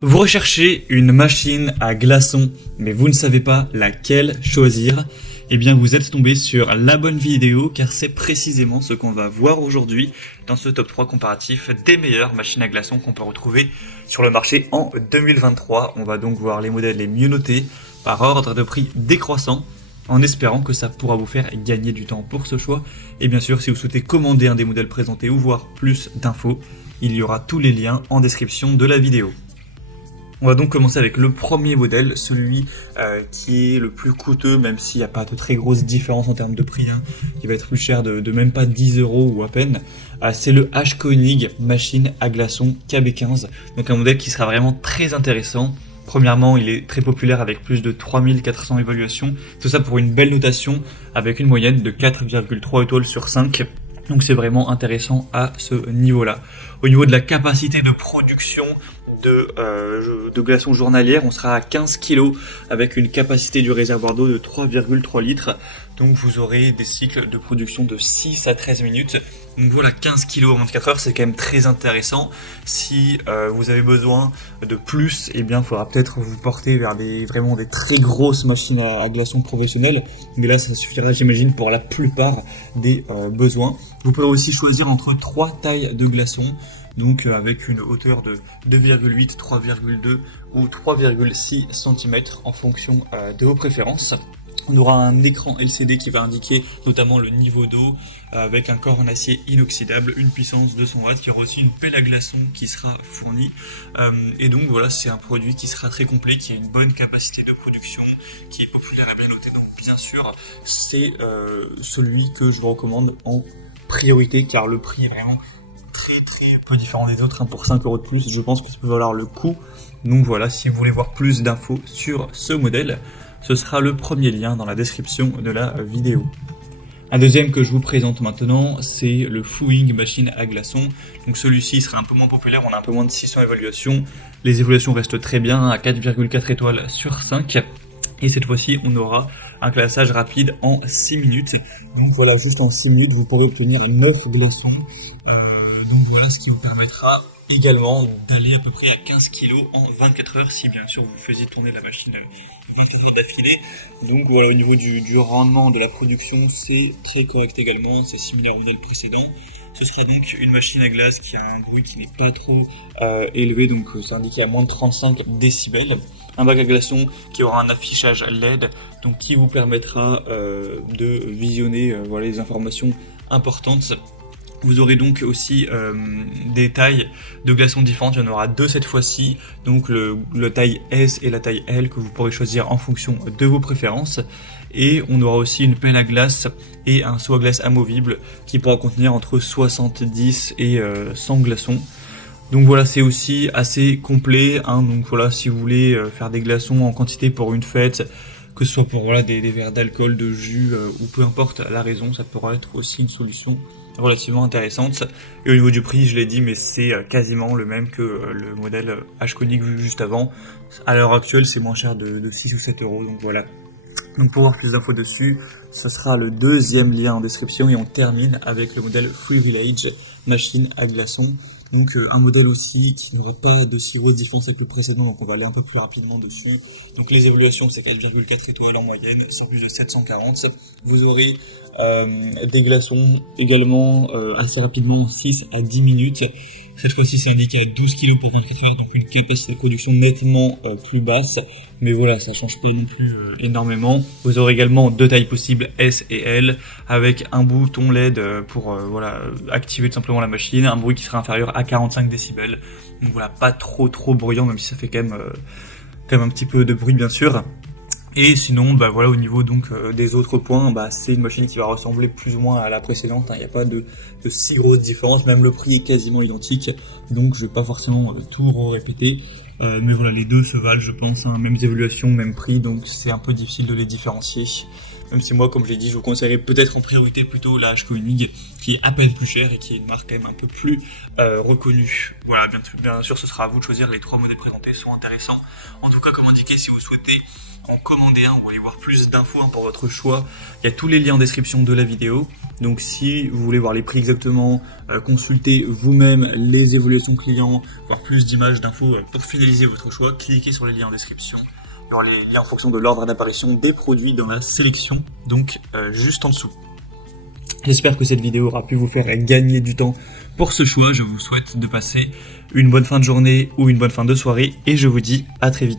Vous recherchez une machine à glaçons, mais vous ne savez pas laquelle choisir. Eh bien, vous êtes tombé sur la bonne vidéo, car c'est précisément ce qu'on va voir aujourd'hui dans ce top 3 comparatif des meilleures machines à glaçons qu'on peut retrouver sur le marché en 2023. On va donc voir les modèles les mieux notés par ordre de prix décroissant, en espérant que ça pourra vous faire gagner du temps pour ce choix. Et bien sûr, si vous souhaitez commander un des modèles présentés ou voir plus d'infos, il y aura tous les liens en description de la vidéo. On va donc commencer avec le premier modèle, celui qui est le plus coûteux, même s'il n'y a pas de très grosse différence en termes de prix, qui va être plus cher de même pas 10 € ou à peine. C'est le H-Koenig machine à glaçons KB15, donc un modèle qui sera vraiment très intéressant. Premièrement, il est très populaire avec plus de 3400 évaluations, tout ça pour une belle notation avec une moyenne de 4,3 étoiles sur 5. Donc c'est vraiment intéressant à ce niveau-là. Au niveau de la capacité de production de glaçons journalières, on sera à 15 kg avec une capacité du réservoir d'eau de 3,3 litres. Donc vous aurez des cycles de production de 6 à 13 minutes. Donc voilà, 15 kg en 24 heures, c'est quand même très intéressant. Si vous avez besoin de plus, eh bien il faudra peut-être vous porter vers vraiment des très grosses machines à glaçons professionnelles. Mais là, ça suffira, j'imagine, pour la plupart des besoins. Vous pourrez aussi choisir entre 3 tailles de glaçons. Donc avec une hauteur de 2,8, 3,2 ou 3,6 cm en fonction de vos préférences. On aura un écran LCD qui va indiquer notamment le niveau d'eau avec un corps en acier inoxydable, une puissance de 200 watts, qui aura aussi une pelle à glaçons qui sera fournie. Et donc voilà, c'est un produit qui sera très complet, qui a une bonne capacité de production, qui est populaire et bien noté. Donc bien sûr, c'est celui que je vous recommande en priorité, car le prix est vraiment très peu différent des autres. Pour 5 € de plus, je pense que ça peut valoir le coup. Donc voilà, si vous voulez voir plus d'infos sur ce modèle, ce sera le premier lien dans la description de la vidéo. Un deuxième que je vous présente maintenant, c'est le Fouing machine à glaçons. Donc celui-ci sera un peu moins populaire, on a un peu moins de 600 évaluations. Les évaluations restent très bien, à 4,4 étoiles sur 5. Et cette fois-ci, on aura un classage rapide en 6 minutes. Donc voilà, juste en 6 minutes, vous pourrez obtenir 9 glaçons. Donc voilà, ce qui vous permettra également d'aller à peu près à 15 kg en 24 heures, si bien sûr vous faisiez tourner la machine 24 heures d'affilée. Donc voilà, au niveau du rendement de la production, c'est très correct également, c'est similaire au modèle précédent. Ce sera donc une machine à glace qui a un bruit qui n'est pas trop élevé, donc c'est indiqué à moins de 35 décibels. Un bac à glaçons qui aura un affichage LED, donc qui vous permettra de visionner les informations importantes. Vous aurez donc aussi des tailles de glaçons différentes, il y en aura 2 cette fois-ci, donc la taille S et la taille L que vous pourrez choisir en fonction de vos préférences. Et on aura aussi une pelle à glace et un seau à glace amovible qui pourra contenir entre 70 et 100 glaçons. Donc voilà, c'est aussi assez complet, donc voilà, si vous voulez faire des glaçons en quantité pour une fête, que ce soit pour des verres d'alcool, de jus ou peu importe la raison, ça pourra être aussi une solution relativement intéressante. Et au niveau du prix, je l'ai dit, mais c'est quasiment le même que le modèle H-Koenig vu juste avant. À l'heure actuelle, c'est moins cher de 6 ou 7 €, donc voilà. Donc pour voir plus d'infos dessus, ça sera le deuxième lien en description, et on termine avec le modèle Free Village machine à glaçons. Donc un modèle aussi qui n'aura pas de si grosse différence avec le précédent, donc on va aller un peu plus rapidement dessus. Donc les évaluations, c'est 4,4 étoiles en moyenne, c'est plus de 740. Vous aurez des glaçons également assez rapidement, 6 à 10 minutes. Cette fois-ci, c'est indiqué à 12 kg pour 24 heures, donc une capacité de production nettement plus basse. Mais voilà, ça change pas non plus énormément. Vous aurez également 2 tailles possibles, S et L, avec un bouton LED pour activer tout simplement la machine, un bruit qui sera inférieur à 45 décibels. Donc voilà, pas trop bruyant, même si ça fait quand même un petit peu de bruit bien sûr. Et sinon, au niveau donc des autres points, c'est une machine qui va ressembler plus ou moins à la précédente. Il n'y a pas de si grosse différence, même le prix est quasiment identique. Donc je vais pas forcément tout répéter. Mais voilà, les deux se valent, je pense, mêmes évaluations, même prix, donc c'est un peu difficile de les différencier. même si moi, comme je l'ai dit, je vous conseillerais peut-être en priorité plutôt la H-Koenig, qui est à peine plus chère et qui est une marque quand même un peu plus reconnue. Voilà, bien sûr, ce sera à vous de choisir. Les 3 modèles présentés sont intéressants. En tout cas, comme indiqué, si vous souhaitez en commander un ou aller voir plus d'infos pour votre choix, il y a tous les liens en description de la vidéo. Donc si vous voulez voir les prix exactement, consulter vous-même les évaluations clients, voir plus d'images, d'infos pour finaliser votre choix, cliquez sur les liens en description. Il y aura les liens en fonction de l'ordre d'apparition des produits dans la sélection, donc juste en dessous. J'espère que cette vidéo aura pu vous faire gagner du temps pour ce choix. Je vous souhaite de passer une bonne fin de journée ou une bonne fin de soirée et je vous dis à très vite.